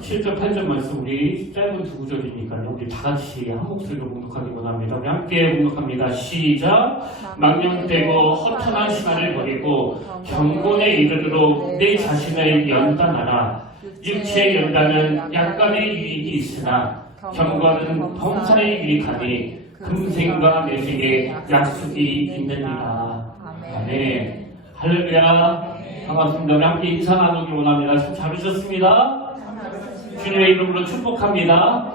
7절, 8절 말씀 우리 짧은 두 구절이니까요. 우리 다 같이 한 목소리로 공독하기 원합니다. 우리 함께 공독합니다. 시작. 망령되고 허탄한 시간을 버리고 경건에 이르도록 내 자신을 연단하라. 육체의 연단은 약간의 유익이 있으나 경건은 평산의 유익하니 금생과 내생에 약속이 있느니라. 아멘. 할렐루야. 반갑습니다. 우리 함께 인사 나누기 원합니다. 참 잘 오셨습니다. 주님의 이름으로 축복합니다.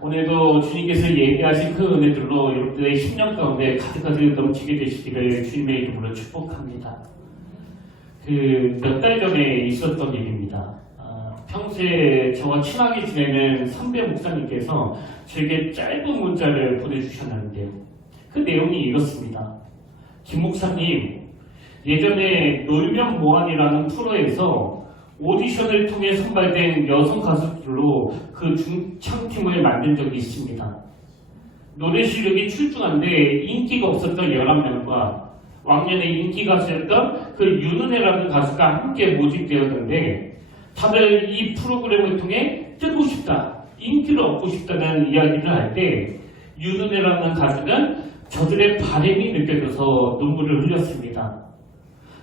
오늘도 주님께서 예비하신 그 은혜들로 여러분들의 10년 가운데 가득가득 넘치게 되시기를 주님의 이름으로 축복합니다. 몇 달 전에 있었던 일입니다. 평소에 저와 친하게 지내는 선배 목사님께서 저에게 짧은 문자를 보내주셨는데요. 그 내용이 이렇습니다. 김 목사님, 예전에 놀면 뭐하니라는 프로에서 오디션을 통해 선발된 여성 가수들로 그 중창팀을 만든 적이 있습니다. 노래 실력이 출중한데 인기가 없었던 11명과 왕년에 인기 가수였던 그 윤은혜라는 가수가 함께 모집되었는데 다들 이 프로그램을 통해 뜨고 싶다, 인기를 얻고 싶다는 이야기를 할 때 윤은혜라는 가수는 저들의 바람이 느껴져서 눈물을 흘렸습니다.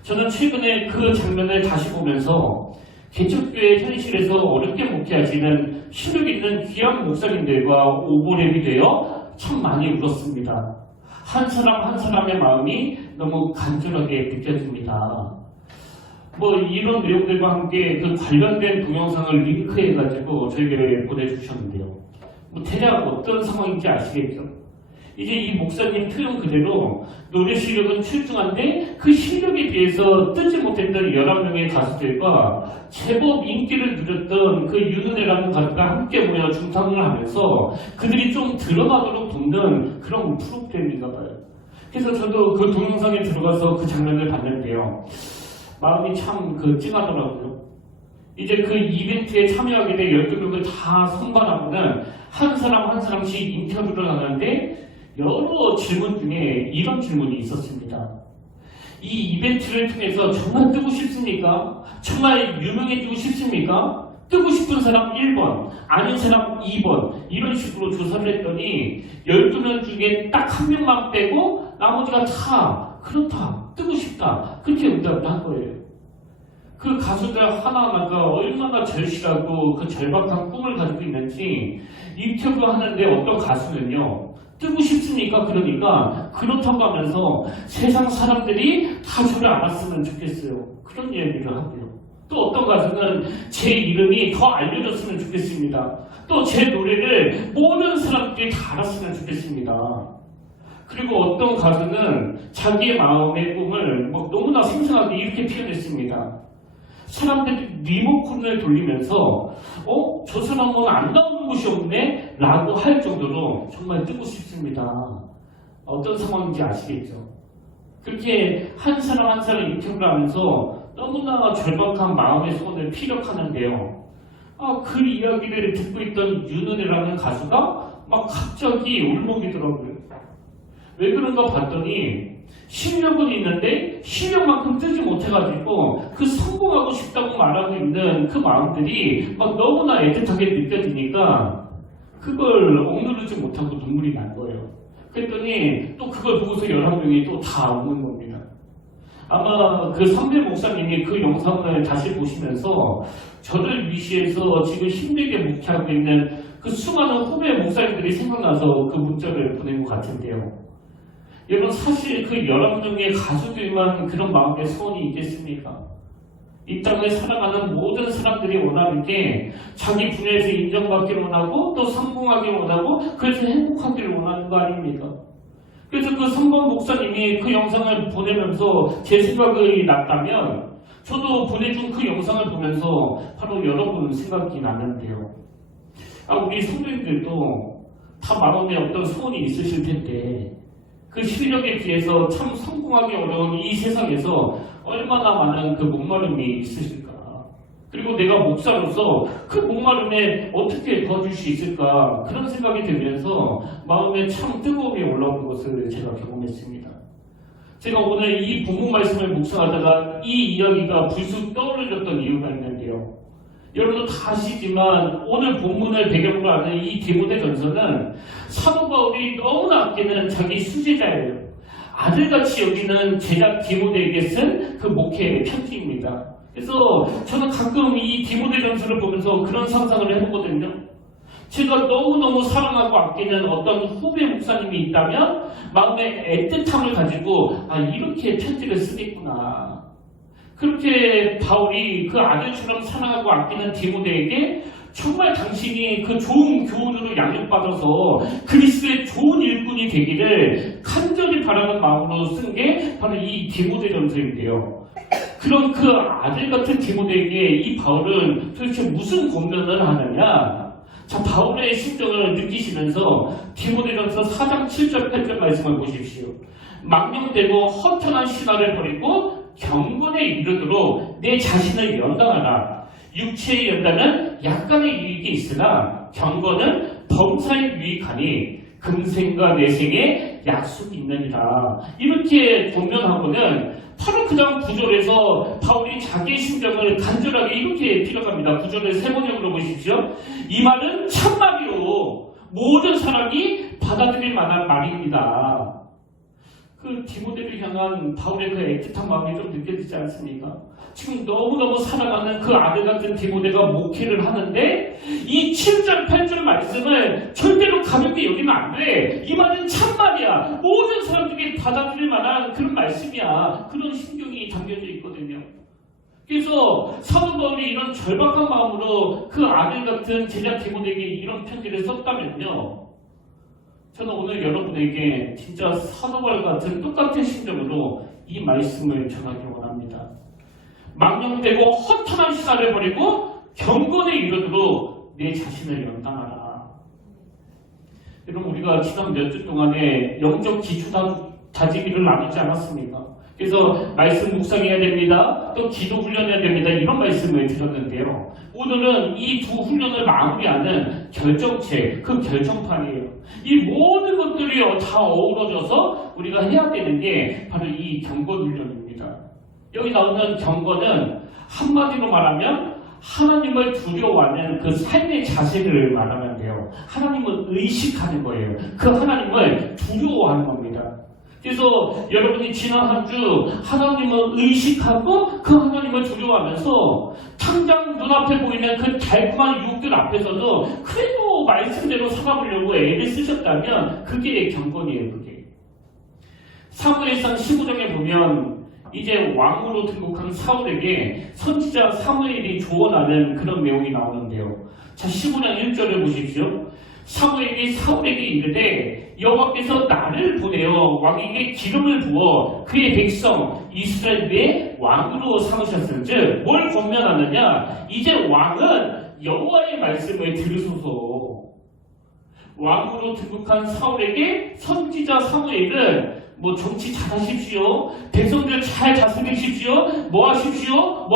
저는 최근에 그 장면을 다시 보면서 개척교회 현실에서 어렵게 목회하시는 실력 있는 귀한 목사님들과 오버랩이 되어 참 많이 울었습니다. 한 사람 한 사람의 마음이 너무 간절하게 느껴집니다. 이런 내용들과 함께 그 관련된 동영상을 링크해가지고 저에게 보내주셨는데요. 대략 어떤 상황인지 아시겠죠? 이제 이 목사님 표현 그대로 노래 실력은 출중한데 그 실력에 비해서 뜨지 못했던 11명의 가수들과 제법 인기를 누렸던 그 윤은혜라는 가수가 함께 모여 중탕을 하면서 그들이 좀 드러나도록 돕는 그런 프로그램인가 봐요. 그래서 저도 그 동영상에 들어가서 그 장면을 봤는데요. 마음이 참 찡하더라고요. 이제 그 이벤트에 참여하게 된 12명을 다 선발하고는 한 사람 한 사람씩 인터뷰를 하는데 여러 질문 중에 이런 질문이 있었습니다. 이 이벤트를 통해서 정말 뜨고 싶습니까? 정말 유명해지고 싶습니까? 뜨고 싶은 사람 1번, 아닌 사람 2번 이런 식으로 조사를 했더니 12명 중에 딱 한 명만 빼고 나머지가 다 그렇다, 뜨고 싶다 그렇게 응답을 한 거예요. 그 가수들 하나하나가 얼마나 절실하고 그 절박한 꿈을 가지고 있는지 인터뷰하는데 어떤 가수는요, 뜨고 싶습니까? 그러니까 그렇다고 하면서 세상 사람들이 다 저를 알았으면 좋겠어요. 그런 얘기를 하고요. 또 어떤 가수는 제 이름이 더 알려졌으면 좋겠습니다. 또 제 노래를 모든 사람들이 다 알았으면 좋겠습니다. 그리고 어떤 가수는 자기의 마음의 꿈을 너무나 생생하게 이렇게 표현했습니다. 사람들이 리모컨을 돌리면서 저 사람은 안 나오는 곳이 없네? 라고 할 정도로 정말 뜨고 싶습니다. 어떤 상황인지 아시겠죠? 그렇게 한 사람 한 사람 인터뷰를 하면서 너무나 절박한 마음의 소원을 피력하는데요. 그 이야기를 듣고 있던 윤은혜라는 가수가 막 갑자기 울먹이더라고요. 왜 그런가 봤더니 실력은 있는데 실력만큼 뜨지 못해가지고 그 성공하고 싶다고 말하고 있는 그 마음들이 막 너무나 애틋하게 느껴지니까 그걸 억누르지 못하고 눈물이 난 거예요. 그랬더니 또 그걸 보고서 11명이 또 다 우는 겁니다. 아마 그 선배 목사님이 그 영상을 다시 보시면서 저를 위시해서 지금 힘들게 목회하고 있는 그 수많은 후배 목사님들이 생각나서 그 문자를 보낸 것 같은데요. 여러분, 사실 그 11명의 가수들만 그런 마음의 소원이 있겠습니까? 이 땅을 살아가는 모든 사람들이 원하는 게 자기 분야에서 인정받기를 원하고 또 성공하기를 원하고 그래서 행복하기를 원하는 거 아닙니까? 그래서 그 선번 목사님이 그 영상을 보내면서 제 생각이 났다면 저도 보내준 그 영상을 보면서 바로 여러분 생각이 났는데요. 우리 성도님들도 다 마음에 어떤 소원이 있으실 텐데 그 실력에 비해서 참 성공하기 어려운 이 세상에서 얼마나 많은 그 목마름이 있으실까? 그리고 내가 목사로서 그 목마름에 어떻게 도와줄 수 있을까? 그런 생각이 들면서 마음에 참 뜨거움이 올라오는 것을 제가 경험했습니다. 제가 오늘 이 본문 말씀을 묵상하다가 이 이야기가 불쑥 떠올렸던 이유가 있는데요. 여러분도 다 아시지만 오늘 본문을 배경으로 하는 이 디모데전서는 사도 바울이 너무나 아끼는 자기 수제자예요. 아들같이 여기는 제자 디모데에게 쓴 그 목회 편지입니다. 그래서 저는 가끔 이 디모데전서를 보면서 그런 상상을 해보거든요. 제가 너무너무 사랑하고 아끼는 어떤 후배 목사님이 있다면 마음의 애틋함을 가지고 이렇게 편지를 쓰겠구나. 그렇게 바울이 그 아들처럼 사랑하고 아끼는 디모데에게 정말 당신이 그 좋은 교훈으로 양육받아서 그리스도의 좋은 일꾼이 되기를 간절히 바라는 마음으로 쓴 게 바로 이 디모데전서인데요. 그런 그 아들 같은 디모데에게 이 바울은 도대체 무슨 권면을 하느냐? 자, 바울의 심정을 느끼시면서 디모데전서 4장 7절 8절 말씀을 보십시오. 망령되고 허탄한 신화를 버리고 경건에 이르도록 내 자신을 연단하라. 육체의 연단은 약간의 유익이 있으나 경건은 범사에 유익하니 금생과 내생에 약속이 있느니라. 이렇게 권면하고는 바로 그 다음 9절에서 바울이 자기의 심정을 간절하게 이렇게 피력합니다. 9절을 세 번역으로 보십시오. 이 말은 참말이요 모든 사람이 받아들일 만한 말입니다. 그 디모데를 향한 바울의 그 애틋한 마음이 좀 느껴지지 않습니까? 지금 너무너무 사랑하는 그 아들 같은 디모데가 목회를 하는데 이 7절, 8절 말씀을 절대로 가볍게 여기면 안 돼. 이 말은 참말이야. 모든 사람들이 받아들일 만한 그런 말씀이야. 그런 신경이 담겨져 있거든요. 그래서 사도 바울이 이런 절박한 마음으로 그 아들 같은 제자 디모데에게 이런 편지를 썼다면요. 저는 오늘 여러분에게 진짜 사도 바울 같은 똑같은 심정으로 이 말씀을 전하기 원합니다. 망령되고 허탄한 신화를 버리고 경건에 이르도록 내 자신을 연단하라. 여러분 우리가 지난 몇 주 동안에 영적 기초 다지기를 나누지 않았습니까? 그래서 말씀 묵상해야 됩니다. 또 기도 훈련해야 됩니다. 이런 말씀을 드렸는데요. 오늘은 이 두 훈련을 마무리하는 결정체, 그 결정판이에요. 이 모든 것들이 다 어우러져서 우리가 해야 되는 게 바로 이 경건 훈련입니다. 여기 나오는 경건은 한마디로 말하면 하나님을 두려워하는 그 삶의 자세를 말하면 돼요. 하나님을 의식하는 거예요. 그 하나님을 두려워하는 겁니다. 그래서 여러분이 지난 한 주 하나님을 의식하고 그 하나님을 두려워하면서 당장 눈앞에 보이는 그 달콤한 유혹들 앞에서도 그래도 말씀대로 살아보려고 애를 쓰셨다면 그게 경건이에요. 그게. 사무엘상 15장에 보면 이제 왕으로 등극한 사울에게 선지자 사무엘이 조언하는 그런 내용이 나오는데요. 자, 15장 1절을 보십시오. 사무엘이 사울에게 이르되 여호와께서 나를 보내어 왕에게 기름을 부어 그의 백성 이스라엘 위에 왕으로 삼으셨은즉 뭘 권면하느냐? 이제 왕은 여호와의 말씀을 들으소서. 왕으로 등극한 사울에게 선지자 사무엘은 뭐 정치 잘하십시오, 백성들 잘 다스리십시오, 뭐 하십시오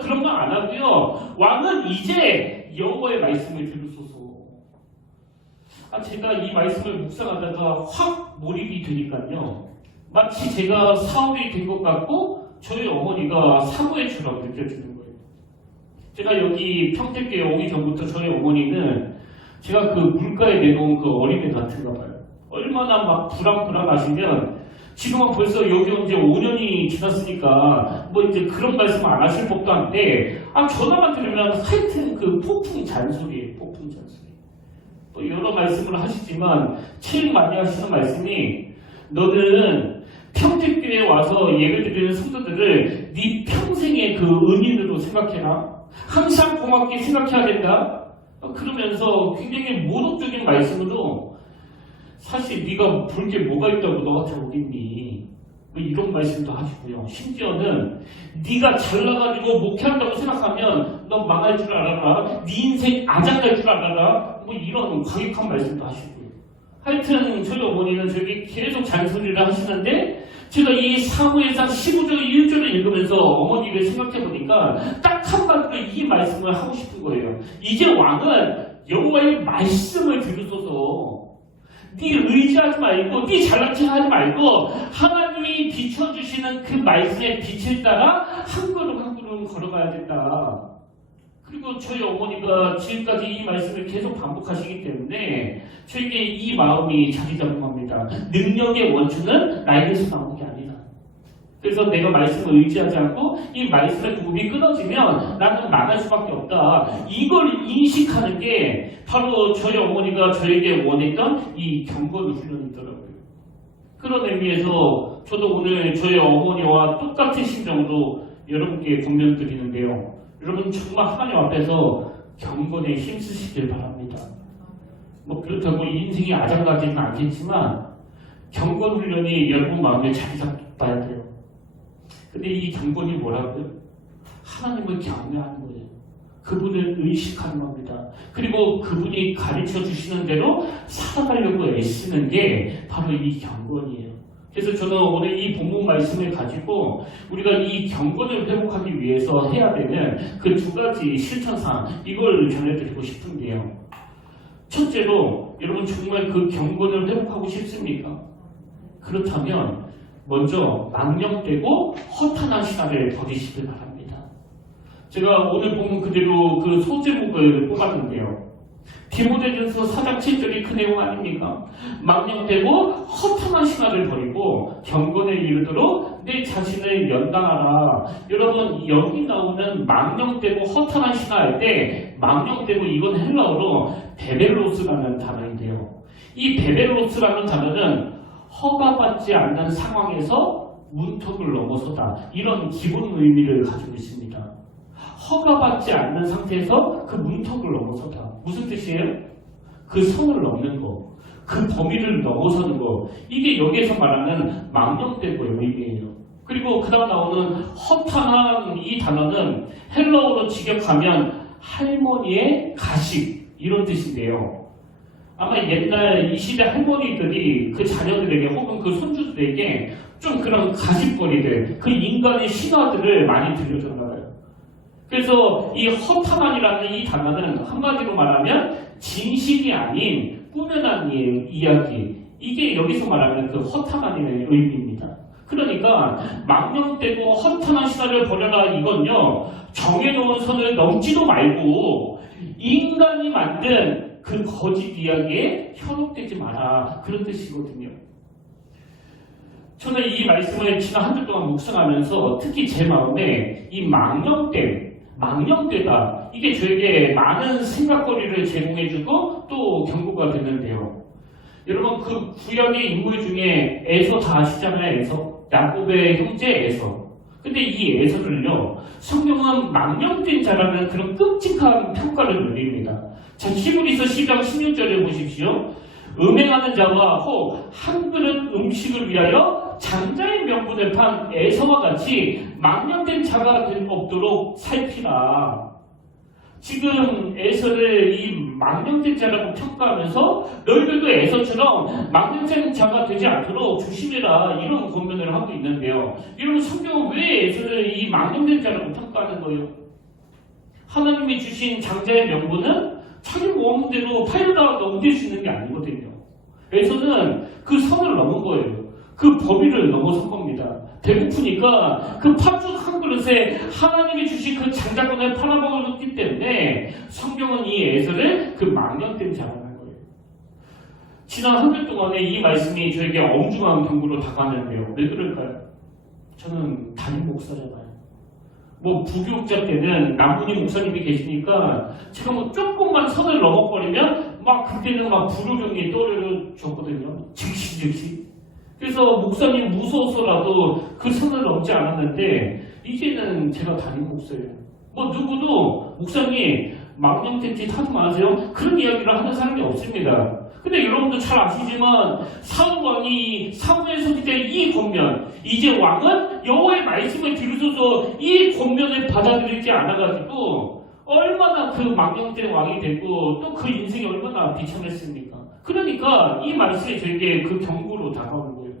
그런 거 안 하고요. 왕은 이제 여호와의 말씀을 들으소서. 제가 이 말씀을 묵상하다가 확 몰입이 되니까요. 마치 제가 사울이 된 것 같고 저희 어머니가 사무엘처럼 느껴지는 거예요. 제가 여기 평택교회 오기 전부터 저희 어머니는 제가 그 물가에 내놓은 그 어린애 같은가 봐요. 얼마나 막 불안하시면 지금은 벌써 여기 온 지 5년이 지났으니까 뭐 이제 그런 말씀 안 하실 법도 한데 전화만 들으면 하여튼 그 폭풍 잔소리예요. 폭풍 잔소리. 또 여러 말씀을 하시지만 제일 많이 하시는 말씀이 너는 평택교회에 와서 예배드리는 성도들을 네 평생의 그 은인으로 생각해라. 항상 고맙게 생각해야 된다. 그러면서 굉장히 모독적인 말씀으로 사실 네가 볼 게 뭐가 있다고 너가 잘 오겠니? 뭐 이런 말씀도 하시고요. 심지어는 네가 잘나가지고 목회한다고 생각하면 너 망할 줄 알아라. 네 인생 아작날 줄 알아라. 뭐 이런 과격한 말씀도 하시고요. 하여튼 저희 어머니는 저에게 계속 잔소리를 하시는데 제가 이 사무엘상 15절 1절을 읽으면서 어머니를 생각해보니까 딱 한마디로 이 말씀을 하고 싶은 거예요. 이제 왕은 여호와의 말씀을 들으소서. 네 의지하지 말고 네 잘난 척 하지 말고 하나님이 비춰주시는 그 말씀의 빛을 따라 한 걸음 한 걸음 걸어가야 된다. 그리고 저희 어머니가 지금까지 이 말씀을 계속 반복하시기 때문에 저에게 이 마음이 자리 잡은 겁니다. 능력의 원천은 나에게서 나오는 게 아니다. 그래서 내가 말씀을 의지하지 않고 이 말씀의 구급이 끊어지면 나는 나갈 수밖에 없다. 이걸 인식하는 게 바로 저희 어머니가 저에게 원했던 이 경건 훈련이더라고요. 그런 의미에서 저도 오늘 저희 어머니와 똑같은 심정으로 여러분께 권면 드리는데요. 여러분 정말 하나님 앞에서 경건에 힘쓰시길 바랍니다. 뭐 그렇다고 인생이 아장가지는 않겠지만 경건 훈련이 여러분 마음에 자리 잡아야 돼요. 근데 이 경건이 뭐라고요? 하나님을 경외하는 거예요. 그분을 의식하는 겁니다. 그리고 그분이 가르쳐 주시는 대로 살아가려고 애쓰는 게 바로 이 경건이에요. 그래서 저는 오늘 이 본문 말씀을 가지고 우리가 이 경건을 회복하기 위해서 해야 되는 그 두 가지 실천사항, 이걸 전해드리고 싶은데요. 첫째로 여러분 정말 그 경건을 회복하고 싶습니까? 그렇다면 먼저 망령되고 허탄한 신화를 버리시길 바랍니다. 제가 오늘 본문 그대로 그 소제목을 뽑았는데요. 디모데전서 4장 7절이 그 내용 아닙니까? 망령되고 허탄한 신화를 버리고 경건에 이르도록 내 자신을 연단하라. 여러분 여기 나오는 망령되고 허탄한 신화할 때 망령되고 이건 헬라어로 베벨로스라는 단어인데요. 이 베벨로스라는 단어는 허가받지 않는 상황에서 문턱을 넘어서다. 이런 기본 의미를 가지고 있습니다. 허가받지 않는 상태에서 그 문턱을 넘어서다. 무슨 뜻이에요? 그 선을 넘는 거. 그 범위를 넘어서는 거. 이게 여기에서 말하는 망령되고의 의미예요. 그리고 그 다음 나오는 허탄한 이 단어는 헬라어로 직역하면 할머니의 가식 이런 뜻인데요. 아마 옛날 이 시대 할머니들이 그 자녀들에게 혹은 그 손주들에게 좀 그런 가십거리들, 그 인간의 신화들을 많이 들려줬나 봐요. 그래서 이 허탄한이라는 이 단어는 한마디로 말하면 진실이 아닌 꾸며난 이야기, 이게 여기서 말하는 그 허탄한의 의미입니다. 그러니까 망령되고 허탄한 신화를 버려라 이건요, 정해놓은 선을 넘지도 말고 인간이 만든 그 거짓 이야기에 현혹되지 마라, 그런 뜻이거든요. 저는 이 말씀을 지난 한 주 동안 묵상하면서 특히 제 마음에 이 망령되다, 이게 저에게 많은 생각거리를 제공해주고 또 경고가 됐는데요. 여러분 그 구약의 인물 중에 에서 다 아시잖아요. 에서, 야곱의 형제 에서. 근데 이 에서를요, 성경은 망령된 자라는 그런 끔찍한 평가를 내립니다. 자, 히브리서 10장 16절에 보십시오. 음행하는 자와 혹 한 그릇 음식을 위하여 장자의 명분을 판 에서와 같이 망령된 자가 없도록 살피라. 지금 에서를 이 망령된 자라고 평가하면서 너희들도 에서처럼 망령된 자가 되지 않도록 조심해라, 이런 권면을 하고 있는데요. 여러분 성경은 왜 에서를 이 망령된 자라고 평가하는 거예요? 하나님이 주신 장자의 명분은 자기 마음대로 팔려다 넘길 수 있는 게 아니거든요. 에서는 그 선을 넘은 거예요. 그 범위를 넘어선 겁니다. 배고프니까 그 팥죽 한 그릇에 하나님이 주신 그 장자권을 팔아먹었기 때문에 성경은 이 에서를 그 망령된 자라는 거예요. 지난 한 달 동안에 이 말씀이 저에게 엄중한 경고로 다가왔는데요. 왜 그럴까요? 저는 담임 목사잖아요. 뭐 부교육자 때는 남분이 목사님이 계시니까 제가 뭐 조금만 선을 넘어버리면 막 그때는 막 불효령이 떠올려줬거든요. 즉시. 그래서 목사님 무서워서라도 그 선을 넘지 않았는데 이제는 제가 담임 목사예요. 뭐 누구도 목사님 망령된 짓 하지 마세요, 그런 이야기를 하는 사람이 없습니다. 근데 여러분도 잘 아시지만 사울왕이 사무엘 서기 때 이 권면, 이제 왕은 여호와의 말씀을 들으셔서 이 권면을 받아들이지 않아가지고 얼마나 그 망령된 왕이 되고 또 그 인생이 얼마나 비참했습니까? 그러니까 이 말씀이 저에게 그 경고로 다가오는 거예요.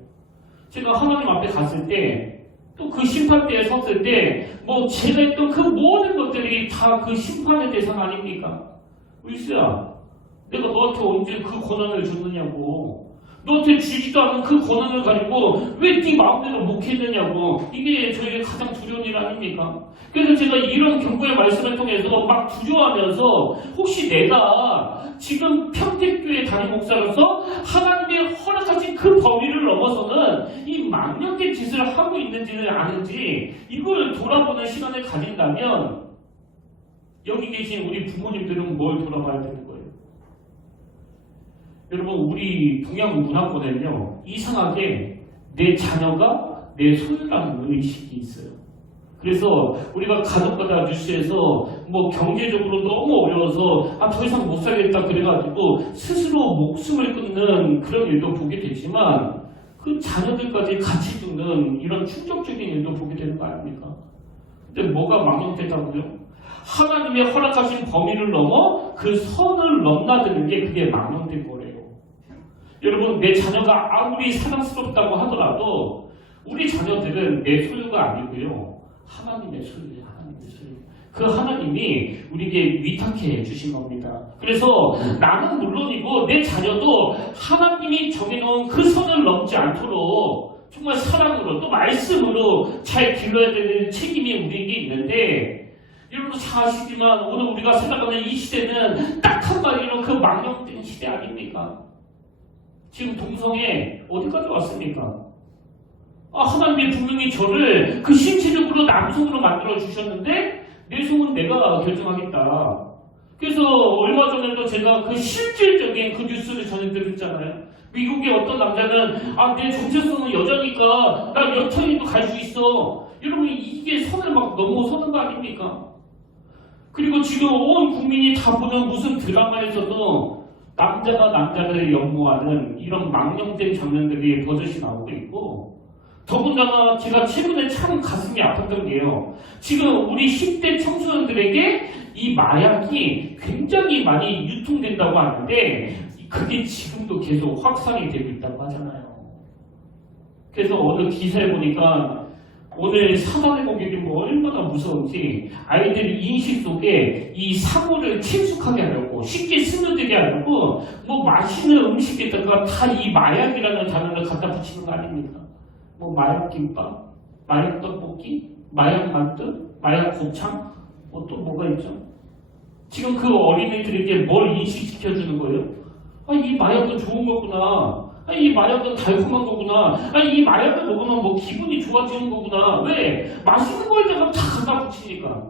제가 하나님 앞에 갔을 때 또 그 심판대에 섰을 때 뭐 제가 했던 그 모든 것들이 다 그 심판의 대상 아닙니까? 의수야, 내가 너한테 언제 그 권한을 줬느냐고. 너한테 주지도 않은 그 권한을 가지고 왜 네 마음대로 목했느냐고. 이게 저희의 가장 두려운 일 아닙니까? 그래서 제가 이런 경고의 말씀을 통해서 막 두려워하면서 혹시 내가 지금 평택교회 담임 목사로서 하나님의 허락하신 그 범위를 넘어서는 이 망령된 짓을 하고 있는지는 아는지 이걸 돌아보는 시간을 가진다면 여기 계신 우리 부모님들은 뭘 돌아봐야 되는 거예요? 여러분, 우리 동양 문화권에는요, 이상하게 내 자녀가 내 소유라는 의식이 있어요. 그래서 우리가 가족마다 뉴스에서 뭐 경제적으로 너무 어려워서 더 이상 못 살겠다 그래가지고 스스로 목숨을 끊는 그런 일도 보게 되지만 그 자녀들까지 같이 죽는 이런 충격적인 일도 보게 되는 거 아닙니까? 근데 뭐가 망령되다고요? 하나님의 허락하신 범위를 넘어 그 선을 넘나드는 게 그게 망령된 거래요. 여러분, 내 자녀가 아무리 사랑스럽다고 하더라도 우리 자녀들은 내 소유가 아니고요. 하나님의 소유예요. 하나님의 소유. 그 하나님이 우리에게 위탁해 주신 겁니다. 그래서 나는 물론이고 내 자녀도 하나님이 정해놓은 그 선을 넘지 않도록 정말 사랑으로 또 말씀으로 잘 길러야 되는 책임이 우리에게 있는데 여러분 잘 아시지만 오늘 우리가 살아가는 이 시대는 딱 한마디로 그 망령된 시대 아닙니까? 지금 동성애 어디까지 왔습니까? 하나님이 분명히 저를 그 신체적으로 남성으로 만들어 주셨는데 내 속은 내가 결정하겠다. 그래서 얼마 전에도 제가 그 실질적인 그 뉴스를 전해드렸잖아요. 미국의 어떤 남자는 내 정체성은 여자니까 나 여천이도 갈 수 있어. 여러분 이게 선을 막 넘어서는 거 아닙니까? 그리고 지금 온 국민이 다 보는 무슨 드라마에서도 남자가 남자를 연모하는 이런 망령된 장면들이 버젓이 나오고 있고 더군다나 제가 최근에 참 가슴이 아팠던 게요. 지금 우리 10대 청소년들에게 이 마약이 굉장히 많이 유통된다고 하는데 그게 지금도 계속 확산이 되고 있다고 하잖아요. 그래서 어느 기사에 보니까 오늘 사단의 공격이 뭐 얼마나 무서운지 아이들 인식 속에 이 사고를 친숙하게 하려고 쉽게 스며들게 하려고 뭐 맛있는 음식에다가 다 이 마약이라는 단어를 갖다 붙이는 거 아닙니까? 뭐 마약 김밥, 마약 떡볶이, 마약 만두, 마약 곱창, 뭐 또 뭐가 있죠? 지금 그 어린이들에게 뭘 인식시켜주는 거예요? 이 마약은 좋은 거구나. 이 마약은 달콤한 거구나. 이 마약을 먹으면 뭐 기분이 좋아지는 거구나. 왜? 맛있는 거에다가 다 갖다 붙이니까.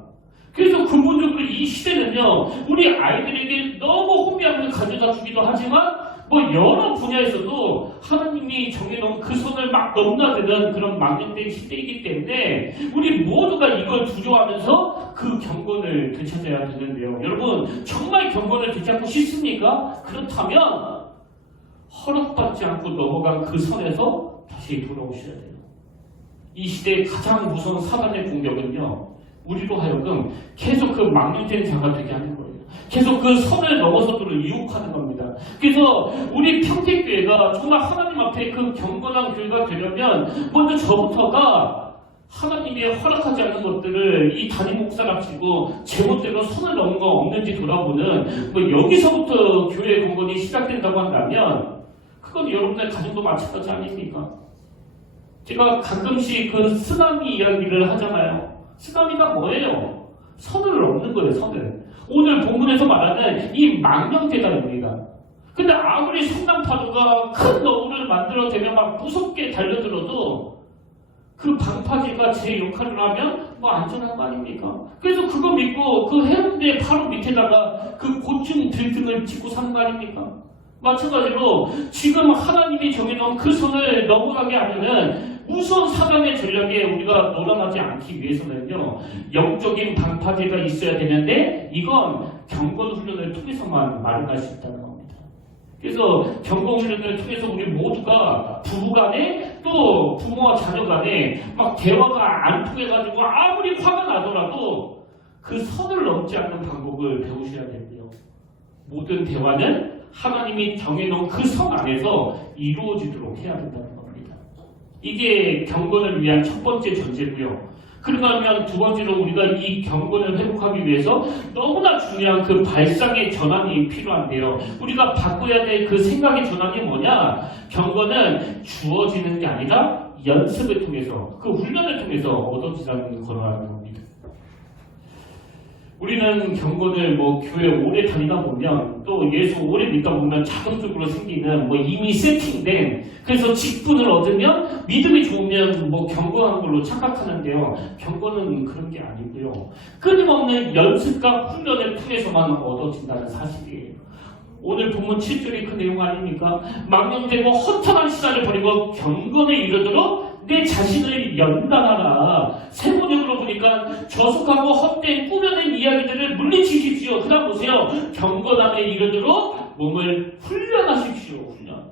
그래서 근본적으로 이 시대는요, 우리 아이들에게 너무 혼미함을 가져다 주기도 하지만 뭐 여러 분야에서도 하나님이 정해놓은 그 선을 막 넘나드는 그런 망령된 시대이기 때문에 우리 모두가 이걸 두려워하면서 그 경건을 되찾아야 되는데요. 여러분 정말 경건을 되찾고 싶습니까? 그렇다면 허락받지 않고 넘어간 그 선에서 다시 돌아오셔야 돼요. 이 시대의 가장 무서운 사단의 공격은요, 우리로 하여금 계속 그 망령된 자가 되게 하는 거예요. 계속 그 선을 넘어서도록 유혹하는 겁니다. 그래서 우리 평택교회가 정말 하나님 앞에 그 경건한 교회가 되려면 먼저 저부터가 하나님이 허락하지 않는 것들을 이 담임 목사랍시고 제멋대로 선을 넘은 거 없는지 돌아보는 뭐 여기서부터 교회 경건이 시작된다고 한다면 그건 여러분의 가정도 마찬가지 아닙니까? 제가 가끔씩 그 쓰나미 이야기를 하잖아요. 쓰나미가 뭐예요? 선을 넘는 거예요, 선을. 오늘 본문에서 말하는 이 망령대다입니다. 근데 아무리 성남파도가 큰 너울을 만들어대면 막 무섭게 달려들어도 그 방파제가 제 역할을 하면 뭐 안전한 거 아닙니까? 그래서 그거 믿고 그 해운대 바로 밑에다가 그 고층 빌딩을 짓고 사는 거 아닙니까? 마찬가지로 지금 하나님이 정해놓은 그 선을 넘어가게 하면은 무서운 사단의 전략에 우리가 놀아나지 않기 위해서는요, 영적인 방파제가 있어야 되는데 이건 경건훈련을 통해서만 마련할 수 있다는 겁니다. 그래서 경건훈련을 통해서 우리 모두가 부부간에 또 부모와 자녀간에 막 대화가 안 통해가지고 아무리 화가 나더라도 그 선을 넘지 않는 방법을 배우셔야 되고요. 모든 대화는 하나님이 정해놓은 그 선 안에서 이루어지도록 해야 된다는 겁니다. 이게 경건을 위한 첫 번째 전제고요. 그런가 하면 두 번째로 우리가 이 경건을 회복하기 위해서 너무나 중요한 그 발상의 전환이 필요한데요. 우리가 바꿔야 될 그 생각의 전환이 뭐냐? 경건은 주어지는 게 아니라 연습을 통해서, 그 훈련을 통해서 얻어지라는 거라는 겁니다. 우리는 경건을 교회 오래 다니다 보면 또 예수 오래 믿다 보면 자동적으로 생기는 이미 세팅된, 그래서 직분을 얻으면 믿음이 좋으면 경건한 걸로 착각하는데요. 경건은 그런 게 아니고요. 끊임없는 연습과 훈련을 통해서만 얻어진다는 사실이에요. 오늘 본문 7절이 그 내용 아닙니까? 망령되고 허탄한 시간을 버리고 경건에 이르도록 내 자신을 연단하라. 세 번역으로 보니까 저속하고 헛된 꾸며낸 이야기들을 물리치십시오. 그 다음 보세요. 경건함에 이르도록 몸을 훈련하십시오. 훈련.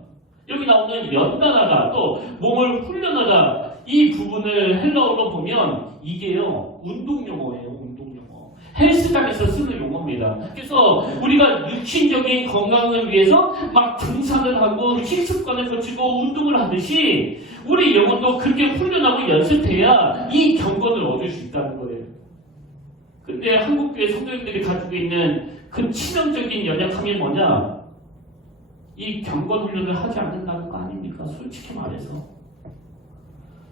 여기 나오는 연단하라, 또 몸을 훈련하라, 이 부분을 헬라어로 보면 이게요, 운동용어예요. 운동용어. 헬스장에서 쓰는 용어입니다. 그래서 우리가 육신적인 건강을 위해서 막 등산을 하고 식습관을 거치고 운동을 하듯이 우리 영혼도 그렇게 훈련하고 연습해야 이 경건을 얻을 수 있다는 거예요. 근데 한국교회 성도님들이 가지고 있는 그 치명적인 연약함이 뭐냐? 이 경건 훈련을 하지 않는다는 거 아닙니까? 솔직히 말해서.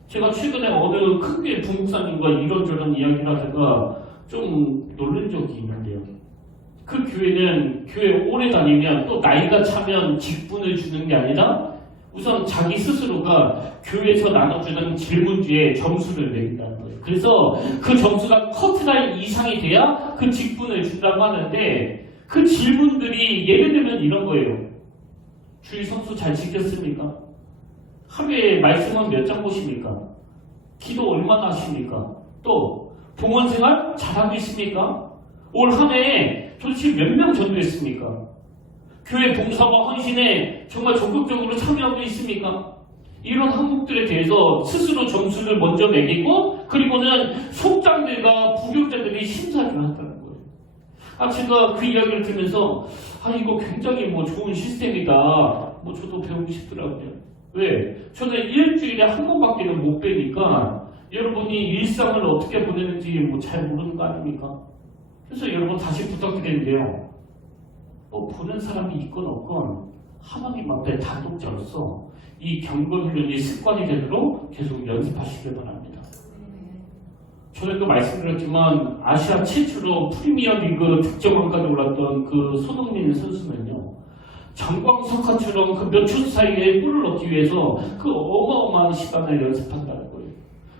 제가 최근에 어느 큰 교회 부목사님과 이런저런 이야기를 하다가 좀 놀란 적이 있는데요. 그 교회는 교회 오래 다니면 또 나이가 차면 직분을 주는 게 아니라 우선 자기 스스로가 교회에서 나눠주는 질문지에 점수를 매긴다는 거예요. 그래서 그 점수가 커트라인 이상이 돼야 그 직분을 준다고 하는데, 그 질문들이 예를 들면 이런 거예요. 주일 성수 잘 지켰습니까? 하루에 말씀은 몇 장 보십니까? 기도 얼마나 하십니까? 또 봉헌생활 잘하고 있습니까? 올 한 해에 도대체 몇 명 전도했습니까? 교회 봉사와 헌신에 정말 적극적으로 참여하고 있습니까? 이런 항목들에 대해서 스스로 점수를 먼저 매기고, 그리고는 속장들과 부교자들이 심사를 한다는 거예요. 제가 그 이야기를 들으면서 이거 굉장히 좋은 시스템이다. 저도 배우고 싶더라고요. 왜? 저는 일주일에 한 번밖에는 못 배니까 여러분이 일상을 어떻게 보내는지 잘 모르는 거 아닙니까? 그래서 여러분 다시 부탁드리는데요. 보는 사람이 있건 없건 하나님 앞에 단독자로서 이 경건 훈련이 습관이 되도록 계속 연습하시길 바랍니다. 전에도 말씀드렸지만 아시아 최초로 프리미어 리그 득점왕까지 올랐던 그 손흥민 선수는요, 정광석화처럼 그 몇 초 사이에 골을 넣기 위해서 그 어마어마한 시간을 연습한다는 거예요.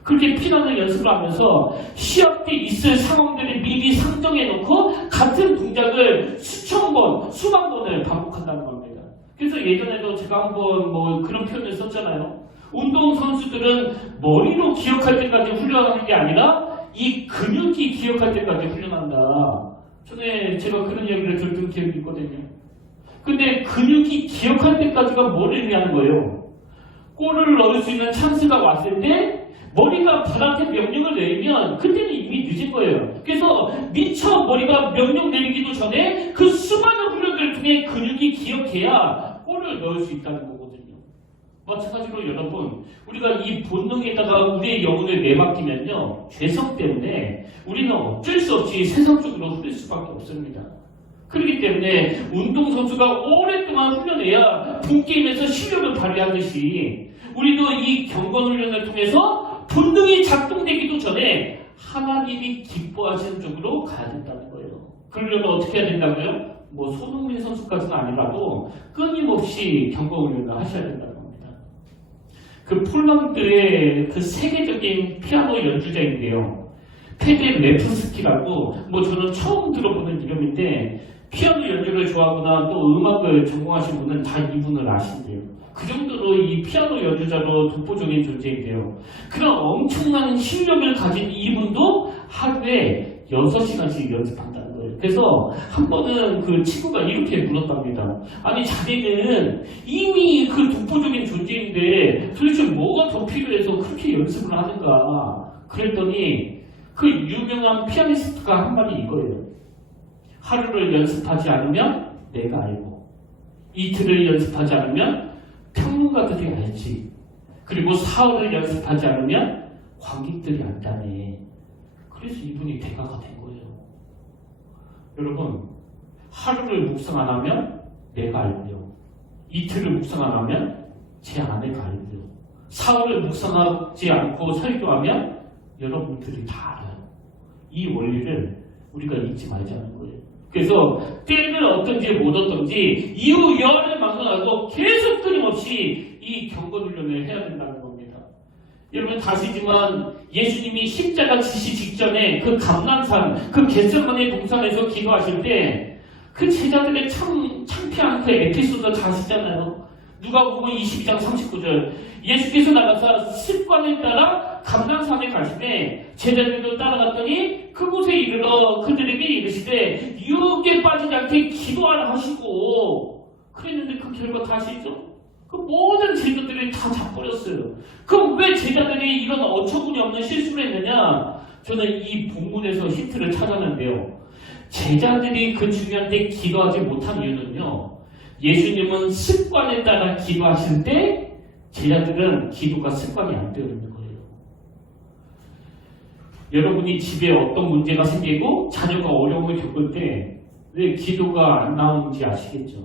그렇게 피나는 연습을 하면서 시합 때 있을 상황들을 미리 상정해놓고 같은 동작을 수천 번, 수만 번을 반복한다는 겁니다. 그래서 예전에도 제가 한번 그런 표현을 썼잖아요. 운동선수들은 머리로 기억할 때까지 훈련하는 게 아니라 이 근육이 기억할 때까지 훈련한다. 전에 제가 그런 이야기를 들었던 기억이 있거든요. 근데 근육이 기억할 때까지가 뭘 의미하는 거예요? 골을 넣을 수 있는 찬스가 왔을 때 머리가 발한테 명령을 내리면 그때는 이미 늦은 거예요. 그래서 미처 머리가 명령 내리기도 전에 그 수많은 훈련들을 통해 근육이 기억해야 골을 넣을 수 있다는 거거든요. 마찬가지로 여러분, 우리가 이 본능에다가 우리의 영혼을 내맡기면요, 죄성 때문에 우리는 어쩔 수 없이 세상적으로 흐를 수밖에 없습니다. 그렇기 때문에 운동선수가 오랫동안 훈련해야 본게임에서 실력을 발휘하듯이 우리도 이 경건훈련을 통해서 본능이 작동되기도 전에 하나님이 기뻐하시는 쪽으로 가야 된다는 거예요. 그러려면 어떻게 해야 된다고요? 손흥민 선수까지는 아니라도 끊임없이 경건훈련을 하셔야 된다는 겁니다. 그 폴란드의 그 세계적인 피아노 연주자인데요. 페데 레프스키라고 저는 처음 들어보는 이름인데, 피아노 연주를 좋아하거나 또 음악을 전공하신 분은 다 이분을 아신대요. 그 정도로 이 피아노 연주자로 독보적인 존재인데요. 그런 엄청난 실력을 가진 이분도 하루에 6시간씩 연습한다는 거예요. 그래서 한 번은 그 친구가 이렇게 물었답니다. 아니, 자네는 이미 그 독보적인 존재인데 도대체 뭐가 더 필요해서 그렇게 연습을 하는가? 그랬더니 그 유명한 피아니스트가 한 말이 이거예요. 하루를 연습하지 않으면 내가 알고, 이틀을 연습하지 않으면 평론가들이 알지, 그리고 사흘을 연습하지 않으면 관객들이 안다네. 그래서 이분이 대가가 된 거예요. 여러분, 하루를 묵상 안 하면 내가 알고요. 이틀을 묵상 안 하면 제 아내가 알고요. 사흘을 묵상하지 않고 설교하면 여러분들이 다 알아요. 이 원리를 우리가 잊지 말자는 거예요. 그래서 때를 어떤지 못 어떤지 이후 열을 막론하고 계속 끊임없이 이 경건훈련을 해야 된다는 겁니다. 여러분 다시지만 예수님이 십자가 지시 직전에 그 감난산, 그 겟세마네 동산에서 기도하실 때 그 제자들의 창피한 그 에피소드 다 아시잖아요. 누가복음 22장 39절 예수께서 나가서 습관에 따라 감난산에 가시되 제자들도 따라갔더니 그곳에 이르러 그들에게 이르시되 유혹에 빠지지 않게 기도하라 하시고 그랬는데 그 결과 다 아시죠? 그 모든 제자들이 다 잡버렸어요. 그럼 왜 제자들이 이런 어처구니 없는 실수를 했느냐? 저는 이 본문에서 힌트를 찾았는데요. 제자들이 그 중요한 때 기도하지 못한 이유는요. 예수님은 습관에 따라 기도하실 때 제자들은 기도가 습관이 안 되어 있는 거예요. 여러분이 집에 어떤 문제가 생기고 자녀가 어려움을 겪을 때 왜 기도가 안 나오는지 아시겠죠?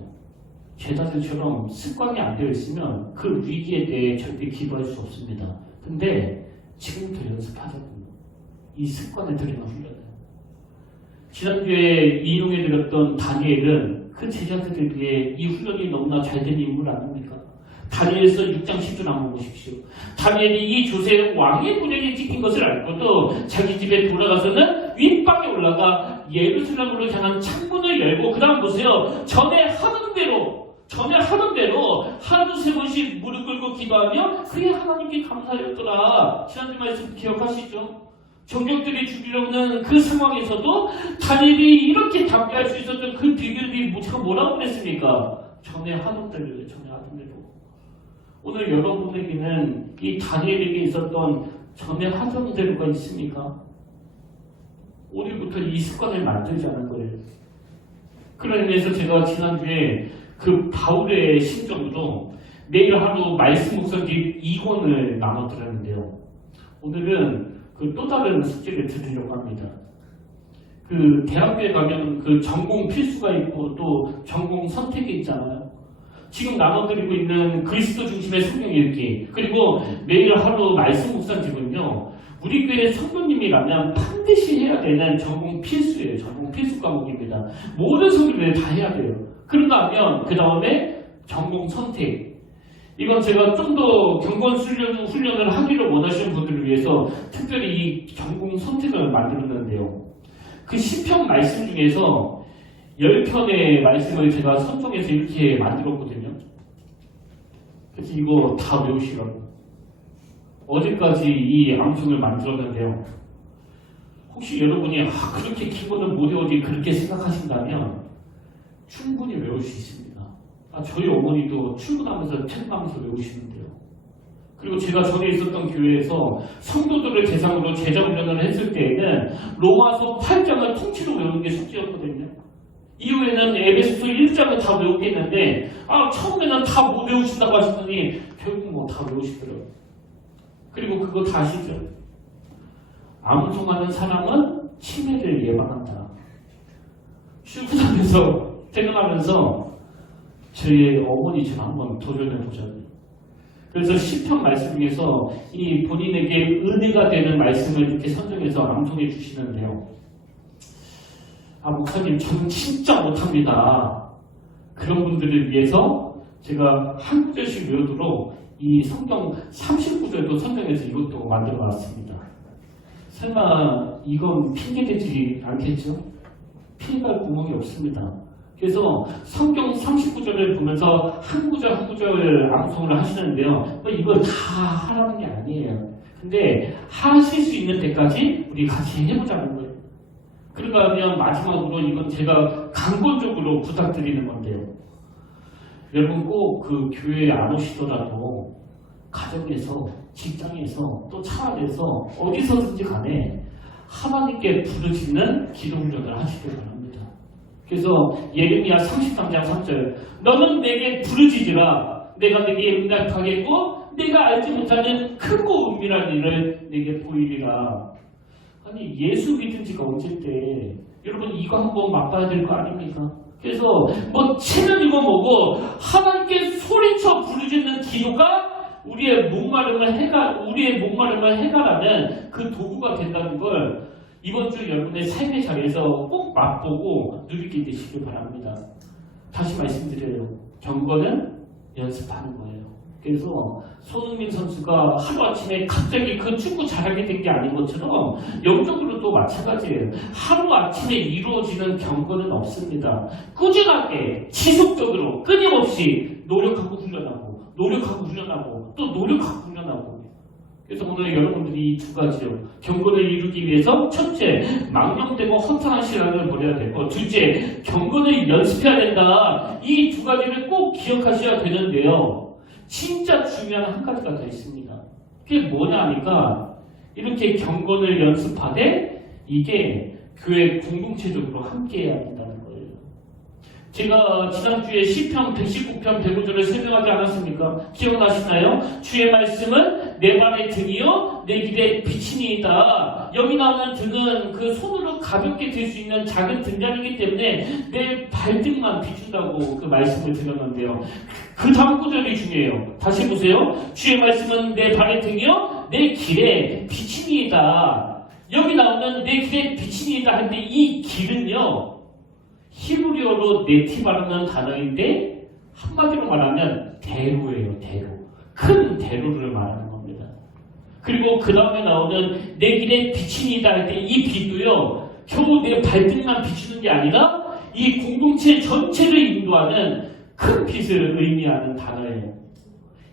제자들처럼 습관이 안 되어 있으면 그 위기에 대해 절대 기도할 수 없습니다. 근데 지금부터 연습하자고요. 이 습관을 들이는 훈련을. 지난주에 인용해드렸던 다니엘은 그 제자들을 위해 이 훈련이 너무나 잘된 인물 아닙니까? 다니엘서 6장 10절 한번 보십시오. 다니엘이 이 조세 왕의 군에게 찍힌 것을 알고도 자기 집에 돌아가서는 윗방에 올라가 예루살렘으로 향한 창문을 열고 그 다음 보세요. 전에 하던 대로 하루 세 번씩 무릎 꿇고 기도하며 그게 하나님께 감사였더라. 지난주 말씀 기억하시죠? 정력들이 죽이려는 그 상황에서도 다니엘이 이렇게 답변할 수 있었던 그 비결이 제가 뭐라고 그랬습니까? 전에 하던 대로. 오늘 여러분에게는 이 다니엘에게 있었던 전에 하던 대로가 있습니까? 오늘부터 이 습관을 만들자는 거예요. 그런 의미에서 제가 지난주에 그 바울의 심정으로 매일 하루 말씀 묵상집 2권을 나눠드렸는데요. 오늘은 그 또 다른 숙제를 드리려고 합니다. 그 대학교에 가면 그 전공 필수가 있고 또 전공 선택이 있잖아요. 지금 나눠드리고 있는 그리스도 중심의 성경 읽기 그리고 매일 하루 말씀 묵상집은요. 우리 교회 성도님이라면 반드시 해야 되는 전공 필수예요. 전공 필수 과목입니다. 모든 성도들이 다 해야 돼요. 그런가 하면 그 다음에 전공 선택. 이건 제가 좀 더 경건 훈련을 하기를 원하시는 분들을 위해서 특별히 이 전공 선택을 만들었는데요. 그 시편 말씀 중에서 10편의 말씀을 제가 선정해서 이렇게 만들었거든요. 그래서 이거 다 외우시라고. 어제까지 이 암송을 만들었는데요. 혹시 여러분이 그렇게 키보드는 못 외우지 그렇게 생각하신다면 충분히 외울 수 있습니다. 저희 어머니도 출근하면서 퇴근하면서 외우시는데요. 그리고 제가 전에 있었던 교회에서 성도들을 대상으로 제자훈련을 했을 때에는 로마서 8장을 통째로 외우는 게 숙제였거든요. 이후에는 에베소서 1장을 다 외우겠는데 처음에는 다 못 외우신다고 하시더니 결국 뭐 다 외우시더라고요. 그리고 그거 다 아시죠? 암송하는 사람은 치매를 예방한다. 출근하면서 퇴근하면서 저희 어머니처럼 한번 도전해보자고요. 그래서 시편 말씀 중에서 이 본인에게 은혜가 되는 말씀을 이렇게 선정해서 암송해 주시는데요. 목사님 저는 진짜 못합니다. 그런 분들을 위해서 제가 한 구절씩 외우도록 이 성경 39절도 선정해서 이것도 만들어 놨습니다. 설마 이건 핑계대지 않겠죠? 피해갈 구멍이 없습니다. 그래서 성경 39절을 보면서 한 구절 한 구절 암송을 하시는데요. 이걸 다 하라는 게 아니에요. 근데 하실 수 있는 데까지 우리 같이 해보자는 거예요. 그러다 하면 마지막으로 이건 제가 강권적으로 부탁드리는 건데요. 여러분 꼭 그 교회에 안 오시더라도 가정에서, 직장에서, 또 차 안에서 어디서든지 간에 하나님께 부르짖는 기도 훈련을 하시길 바랍니다. 그래서 예레미야 33장 3절 너는 내게 부르짖으라 내가 내게 응답하겠고 내가 알지 못하는 크고 은밀한 일을 내게 보이리라. 아니 예수 믿은 지가 언젠데 여러분 이거 한번 맛봐야 될 거 아닙니까? 그래서 뭐 체면이고 뭐고 하나님께 소리쳐 부르짖는 기도가 우리의 목마름을 해결하는 그 도구가 된다는 걸 이번 주 여러분의 삶의 자리에서 꼭 맛보고 누리게 되시길 바랍니다. 다시 말씀드려요. 경건은 연습하는 거예요. 그래서 손흥민 선수가 하루아침에 갑자기 그 축구 잘하게 된 게 아닌 것처럼 영적으로도 마찬가지예요. 하루아침에 이루어지는 경건은 없습니다. 꾸준하게 지속적으로 끊임없이 노력하고 훈련하고 또 노력하고 훈련하고. 그래서 오늘 여러분들이 이 두 가지요. 경건을 이루기 위해서 첫째, 망령되고 허탄한 시간을 보내야 되고, 둘째, 경건을 연습해야 된다. 이 두 가지를 꼭 기억하셔야 되는데요. 진짜 중요한 한 가지가 더 있습니다. 그게 뭐냐 하니까 이렇게 경건을 연습하되 이게 교회 공동체적으로 함께 해야 된다는 거예요. 제가 지난주에 시편 119편 105절을 설명하지 않았습니까? 기억나시나요? 주의 말씀은 내 발의 등이요 내 길의 빛이니이다. 여기 나오는 등은 그 손으로 가볍게 들 수 있는 작은 등잔이기 때문에 내 발등만 비춘다고 그 말씀을 드렸는데요. 그 다음 구절이 중요해요. 다시 보세요. 주의 말씀은 내 발의 등이요 내 길의 빛이니이다. 여기 나오는 내 길의 빛이니이다 할 때 이 길은요 히브리어로 네티바라는 단어인데 한마디로 말하면 대로예요. 대로. 큰 대로를 말하는 겁니다. 그리고 그 다음에 나오는 내 길의 빛이니다 할 때 이 빛도요 겨우 내 발등만 비추는 게 아니라 이 공동체 전체를 인도하는 큰 빛을 의미하는 단어예요.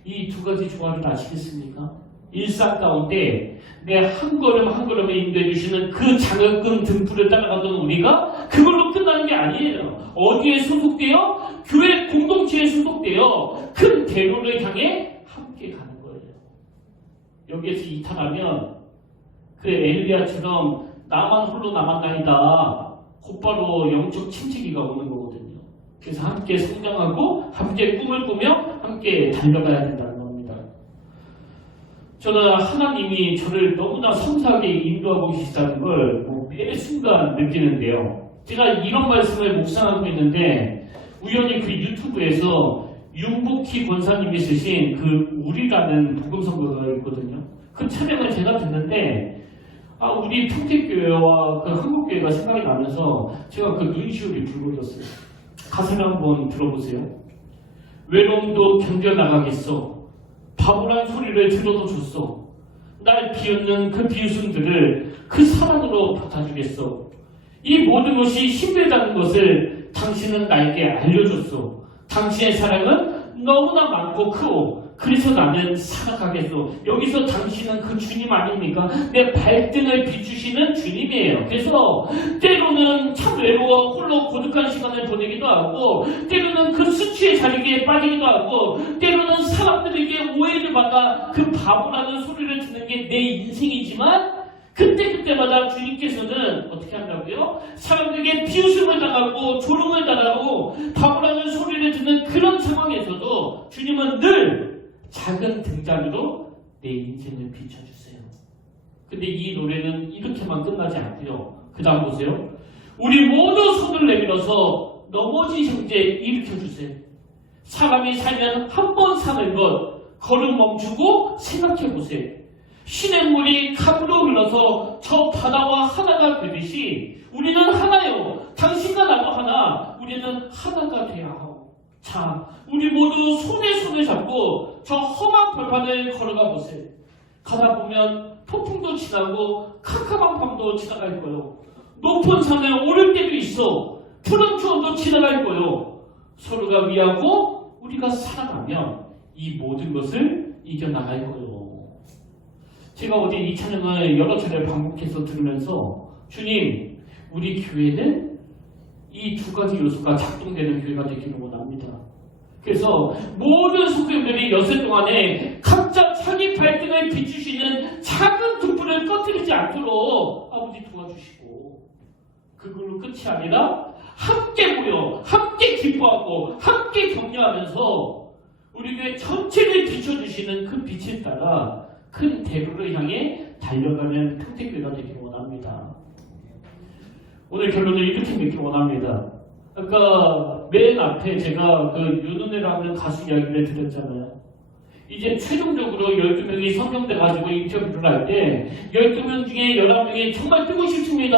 이 두 가지 조화를 아시겠습니까? 일상 가운데 내 한 걸음 한 걸음에 인도해 주시는 그 작은 등불을 따라가던 우리가 그걸로 끝나는 게 아니에요. 어디에 소속되어? 교회 공동체에 소속되어 큰 대로를 향해 함께 가는 거예요. 여기에서 이탈하면 그 엘리야처럼 나만 홀로 남았나이다. 곧바로 영적 침체기가 오는 거거든요. 그래서 함께 성장하고 함께 꿈을 꾸며 함께 달려가야 된다는 겁니다. 저는 하나님이 저를 너무나 섬세하게 인도하고 계시다는 걸 매 순간 느끼는데요. 제가 이런 말씀을 묵상하고 있는데 우연히 그 유튜브에서 윤복희 권사님이 쓰신 그 우리라는 복음선거가 있거든요. 그 찬양을 제가 듣는데 우리 평택교회와 그 한국교회가 생각이 나면서 제가 그 눈시울이 붉어졌어요. 가사를 한번 들어보세요. 외로움도 견뎌나가겠어. 바보란 소리를 들어도 줬어. 날 비웃는 그 비웃음들을 그 사랑으로 받아주겠어. 이 모든 것이 힘들다는 것을 당신은 나에게 알려줬어. 당신의 사랑은 너무나 많고 크고 그래서 나는 살아가겠어. 여기서 당신은 그 주님 아닙니까? 내 발등을 비추시는 주님이에요. 그래서 때로는 참 외로워 홀로 고독한 시간을 보내기도 하고 때로는 그 수치의 자리에 빠지기도 하고 때로는 사람들에게 오해를 받아 그 바보라는 소리를 듣는 게 내 인생이지만 그때마다 주님께서는 어떻게 한다고요? 사람들에게 비웃음을 당하고 조롱을 당하고 바보라는 소리를 듣는 그런 상황에서도 주님은 늘 작은 등잔으로 내 인생을 비춰주세요. 근데 이 노래는 이렇게만 끝나지 않고요. 그 다음 보세요. 우리 모두 손을 내밀어서 넘어진 형제 일으켜주세요. 사람이 살면 한 번 사는 것 걸음 멈추고 생각해보세요. 시냇물이 강으로 흘러서 저 바다와 하나가 되듯이 우리는 하나요. 당신과 나도 하나. 우리는 하나가 되어야 하고. 자, 우리 모두 손에 손을 잡고 저 험한 벌판을 걸어가 보세요. 가다 보면 폭풍도 지나고 캄캄한 밤도 지나갈 거요. 높은 산을 오를 때도 있어. 푸른 추원도 지나갈 거요. 서로가 위하고 우리가 살아가면 이 모든 것을 이겨나갈 거요. 제가 어제 이 찬양을 여러 차례 반복해서 들으면서 주님, 우리 교회는 이 두 가지 요소가 작동되는 교회가 되기를 원합니다. 그래서 모든 속교들이 여세 동안에 각자 자기 발등을 비추시는 작은 등불을 꺼뜨리지 않도록 아버지 도와주시고 그걸로 끝이 아니라 함께 모여 함께 기뻐하고 함께 격려하면서 우리 교회 전체를 비춰주시는 그 빛을 따라 큰 대로를 향해 달려가는 평택교회가 되기를 원합니다. 오늘 결론을 이렇게 맺기를 원합니다. 아까 맨 앞에 제가 그 윤은혜라는 가수 이야기를 드렸잖아요. 이제 최종적으로 12명이 선정돼가지고 인터뷰를 할 때 12명 중에 11명이 정말 뜨고 싶습니다.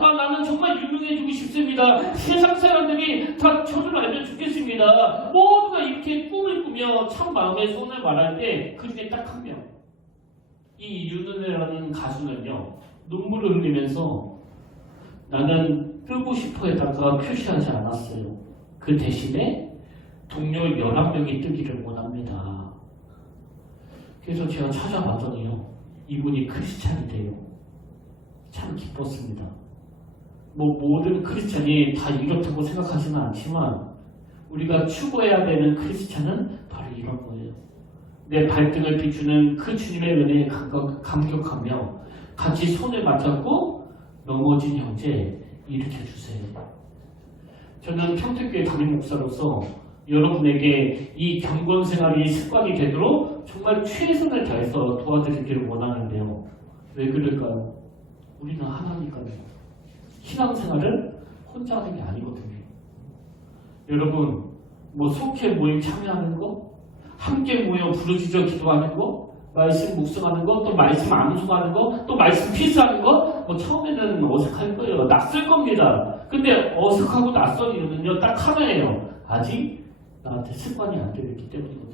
나는 정말 유명해지고 싶습니다. 세상 사람들이 다 저를 알면 좋겠습니다. 모두가 이렇게 꿈을 꾸며 참 마음의 소원을 말할 때 그 중에 딱 한 명. 이 윤은혜라는 가수는요. 눈물을 흘리면서 나는 뜨고 싶어에다가 표시하지 않았어요. 그 대신에 동료 11명이 뜨기를 원합니다. 그래서 제가 찾아봤더니요. 이분이 크리스찬이 돼요. 참 기뻤습니다. 모든 크리스찬이 다 이렇다고 생각하지는 않지만 우리가 추구해야 되는 크리스찬은 바로 이런 거예요. 내 발등을 비추는 그 주님의 은혜에 감격하며 같이 손을 맞잡고 넘어진 형제 일으켜주세요. 저는 평택교회 담임 목사로서 여러분에게 이 경건 생활이 습관이 되도록 정말 최선을 다해서 도와드리기를 원하는데요. 왜 그럴까요? 우리는 하나니까요. 신앙생활을 혼자 하는 게 아니거든요. 여러분, 속회 모임 참여하는 거, 함께 모여 부르짖어 기도하는 거, 말씀 묵상하는 거, 또 말씀 암송하는 거, 또 말씀 필사하는 거, 처음에는 어색할 거예요. 낯설 겁니다. 근데 어색하고 낯선 이유는요, 딱 하나예요. 아직 나한테 습관이 안 되어 있기 때문이거든요.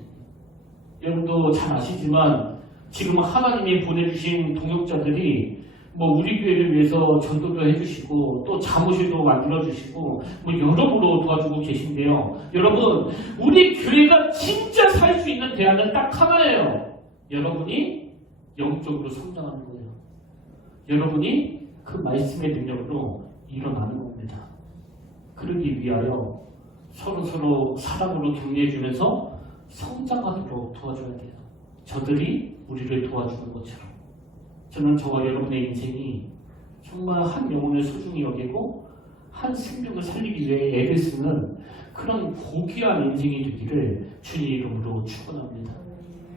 여러분도 잘 아시지만 지금 하나님이 보내주신 동역자들이 우리 교회를 위해서 전도도 해주시고 또 사무실도 만들어주시고 여러모로 도와주고 계신데요. 여러분, 우리 교회가 진짜 살 수 있는 대안은 딱 하나예요. 여러분이 영적으로 성장하는 거예요. 여러분이 그 말씀의 능력으로 일어나는 겁니다. 그러기 위하여 서로 사랑으로 격려해주면서 성장하도록 도와줘야 돼요. 저들이 우리를 도와주는 것처럼. 저는 저와 여러분의 인생이 정말 한 영혼을 소중히 여기고 한 생명을 살리기 위해 애를 쓰는 그런 고귀한 인생이 되기를 주님 이름으로 축원합니다.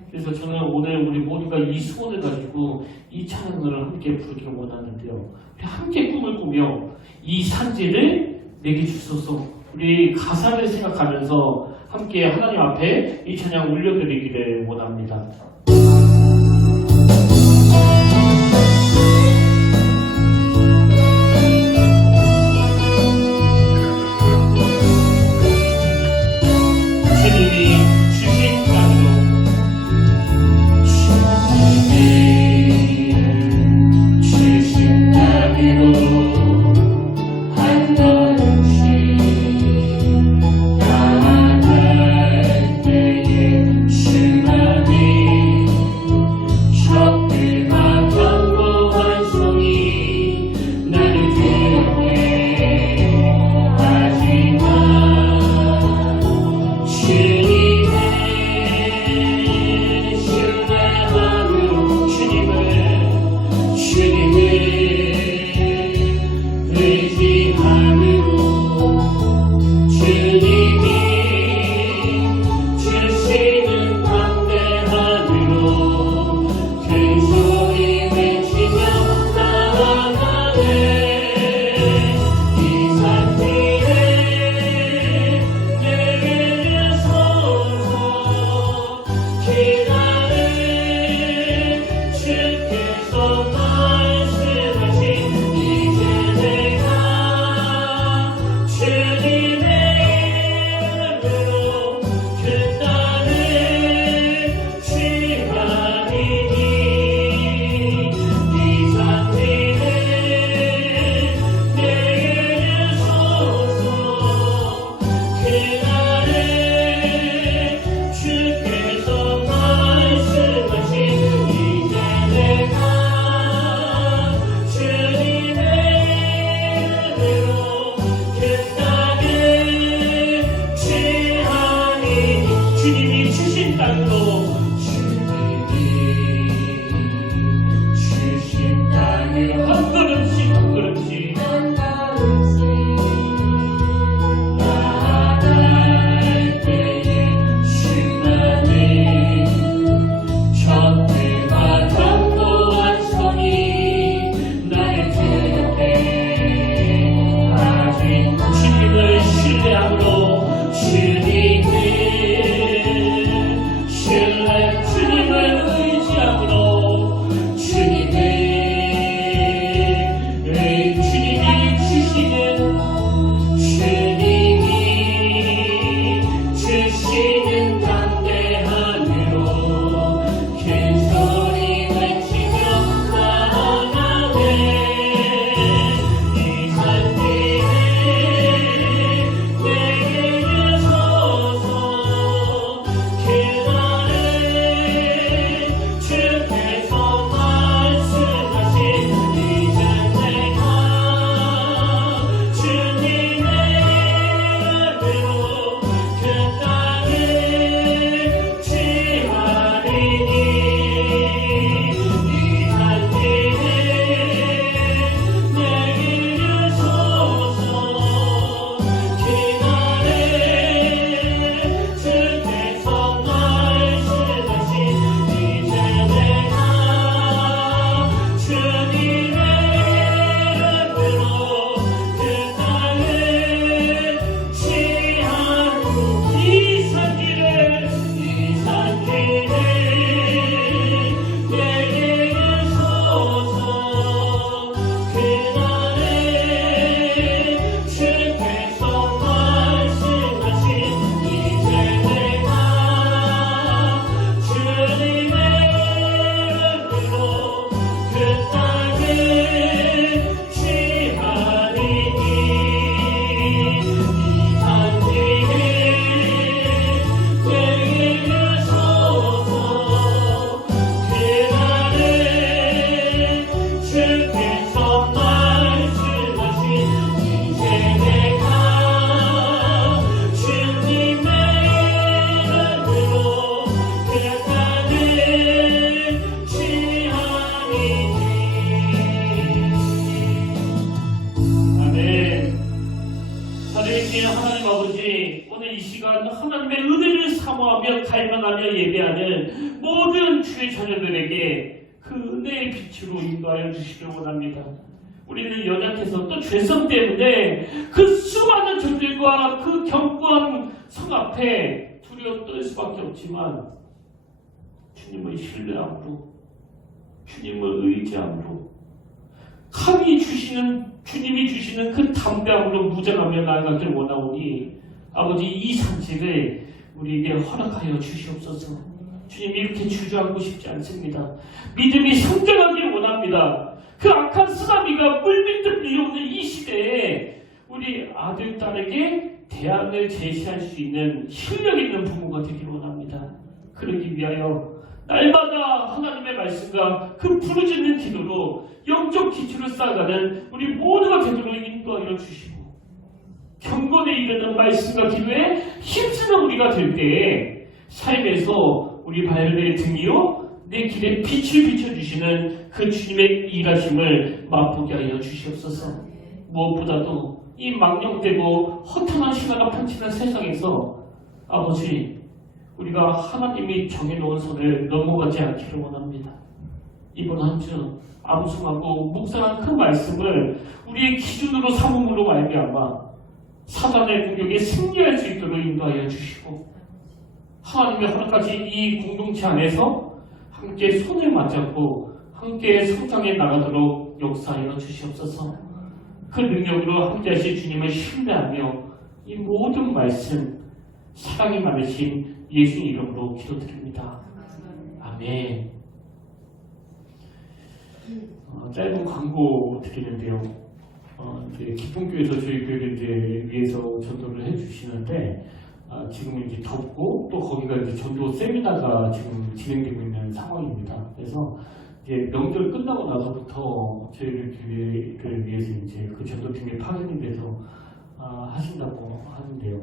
그래서 저는 오늘 우리 모두가 이 소원을 가지고 이 찬양을 함께 부르기를 원하는데요. 우리 함께 꿈을 꾸며 이 산지를 내게 주소서. 우리 가사를 생각하면서 함께 하나님 앞에 이 찬양 올려드리기를 원합니다. 주님이 살아계신 하나님 아버지, 오늘 이 시간 하나님의 은혜를 사모하며 갈망하며 예배하는 모든 주의 자녀들에게 그 은혜의 빛으로 인도하여 주시길 원합니다. 우리는 연약해서 또 죄성 때문에 그 수많은 적들과 그 견고한 성 앞에 두려워 떨 수밖에 없지만 주님을 신뢰함으로, 주님을 의지함으로, 주님이 주시는 그 담대함으로 무장하며 나아가길 원하오니 아버지, 이 산책을 우리에게 허락하여 주시옵소서. 주님, 이렇게 주저하고 싶지 않습니다. 믿음이 성장하길 원합니다. 그 악한 쓰나미가 물밀듯 밀려오는 이 시대에 우리 아들, 딸에게 대안을 제시할 수 있는 실력 있는 부모가 되길 원합니다. 그러기 위하여 날마다 하나님의 말씀과 그 부르짖는 기도로 영적 기초를 쌓아가는 우리 모두가 되도록 인도하여 주시고, 경건에 이르는 말씀과 기도에 힘쓰는 우리가 될 때에 삶에서 우리 발의 등이요 내 길에 빛을 비춰주시는 그 주님의 일하심을 맛보게 하여 주시옵소서. 무엇보다도 이 망령되고 허탄한 시간을 펼치는 세상에서 아버지, 우리가 하나님이 정해놓은 선을 넘어가지 않기를 원합니다. 이번 한 주 암송하고 묵상한 그 말씀을 우리의 기준으로 삼음으로 말미암아 사단의 공격에 승리할 수 있도록 인도하여 주시고, 하나님의 허락하신 이 공동체 안에서 함께 손을 맞잡고 함께 성장해 나가도록 역사하여 주시옵소서. 그 능력으로 함께하신 주님을 신뢰하며 이 모든 말씀 사랑이 많으신 예수 이름으로 기도드립니다. 아멘. 짧은 광고 드리는데요. 이제 기쁨교회에서 저희 교회를 이제 위해서 전도를 해주시는데, 지금 이제 덥고 또 거기가 이제 전도 세미나가 지금 진행되고 있는 상황입니다. 그래서 이제 명절 끝나고 나서부터 저희를 교회를 위해서 이제 그 전도팀에 파견이 돼서 하신다고 하는데요.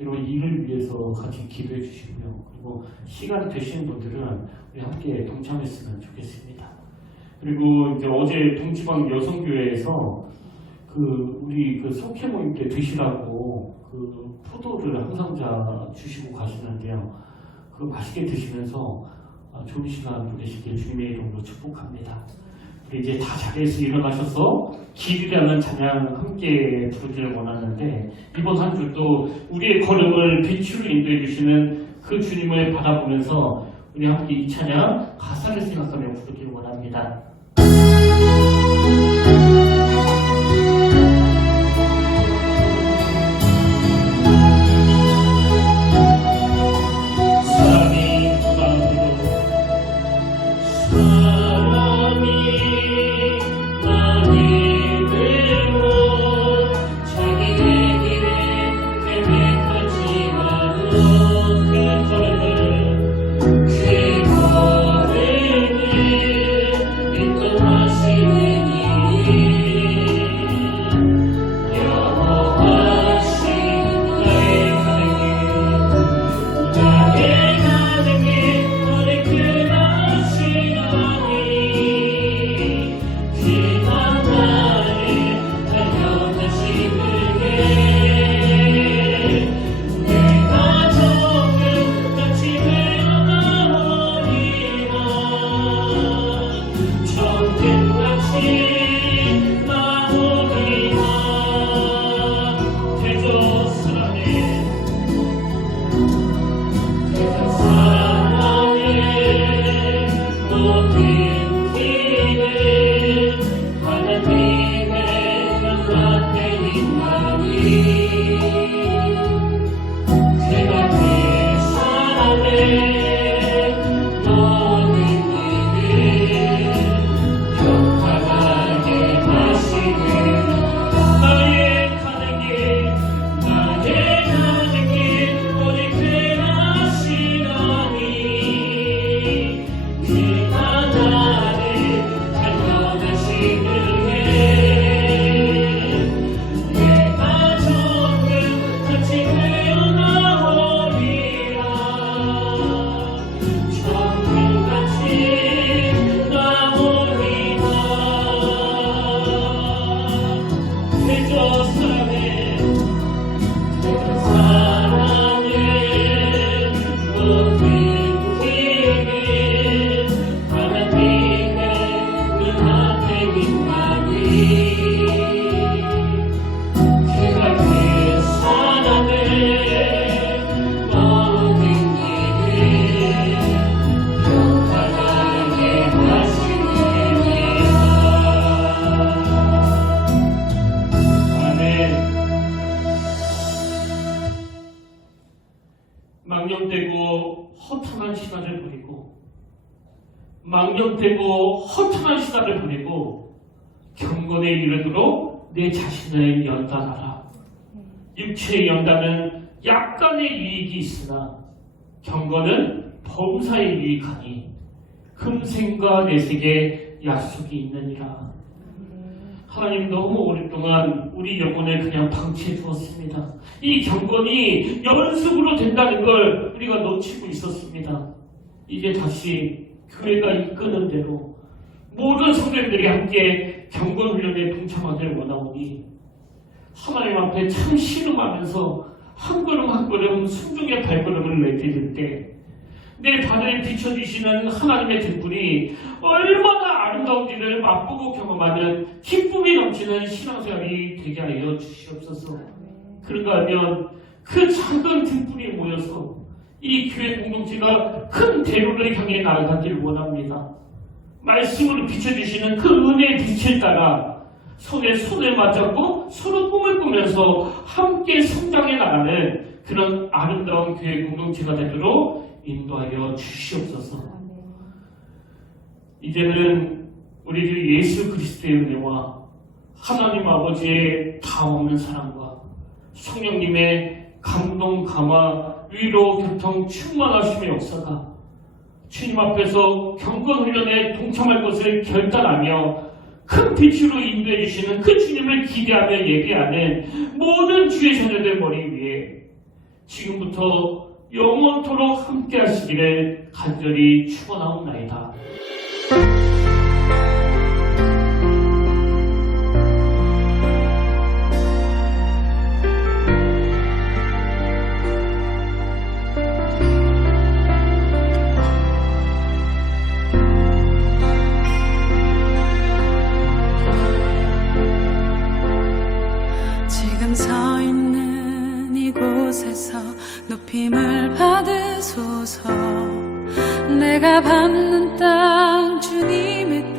여러분, 이를 위해서 같이 기도해 주시고요. 그리고 시간 되시는 분들은 우리 함께 동참했으면 좋겠습니다. 그리고 이제 어제 동지방 여성교회에서 우리 속회 모임 때 드시라고 그 포도를 항상 주시고 가시는데요. 그 맛있게 드시면서 좋은 시간 보내시길 주님의 이름으로 축복합니다. 우리 이제 다 자리에서 일어나셔서 길이라는 찬양 함께 부르기를 원하는데, 이번 한 주도 우리의 걸음을 빛으로 인도해 주시는 그 주님을 바라보면서 우리 함께 이 찬양 가사를 생각하며 부르기를 원합니다. She 망령되고 허탄한 시간을 보내고 망령되고 허탄한 시간을 보내고 경건에 이르도록 내 자신을 연단하라. 육체의 연단은 약간의 유익이 있으나 경건은 범사에 유익하니 금생과 내색에 약속이 있느니라. 하나님 너무 오랫동안 우리 영혼을 그냥 방치해 두었습니다. 이 경건이 연습으로 된다는 걸 우리가 놓치고 있었습니다. 이제 다시 교회가 이끄는 대로 모든 성도님들이 함께 경건 훈련에 동참하기를 원하오니 하나님 앞에 참 신음하면서 한 걸음 한 걸음 순종의 발걸음을 내디딜 때 내 발을 비춰주시는 하나님의 등불이 얼마나 아름다운지를 맛보고 경험하는 기쁨이 넘치는 신앙생활이 되게 하여 주시옵소서. 그런가 하면 그 작은 등불이 모여서 이 교회 공동체가 큰 대로를 향해 나아가기를 원합니다. 말씀으로 비춰주시는 그 은혜의 빛을 따라 손에 손을 맞잡고 서로 꿈을 꾸면서 함께 성장해 나가는 그런 아름다운 교회 공동체가 되도록 인도하여 주시옵소서. 이제는 우리 주 예수 그리스도의 은혜와 하나님 아버지의 다없는 사랑과 성령님의 감동, 감화, 위로, 교통, 충만하심의 역사가 주님 앞에서 경건 훈련에 동참할 것을 결단하며 큰 빛으로 인도해 주시는 그 주님을 기대하며 예배하는 모든 주의 자녀들 머리 위에 지금부터 영원토록 함께 하시기를 간절히 축원하옵나이다. 지금 서 있는 이곳에서 높임을 받으소서. 내가 밟는 땅 주님의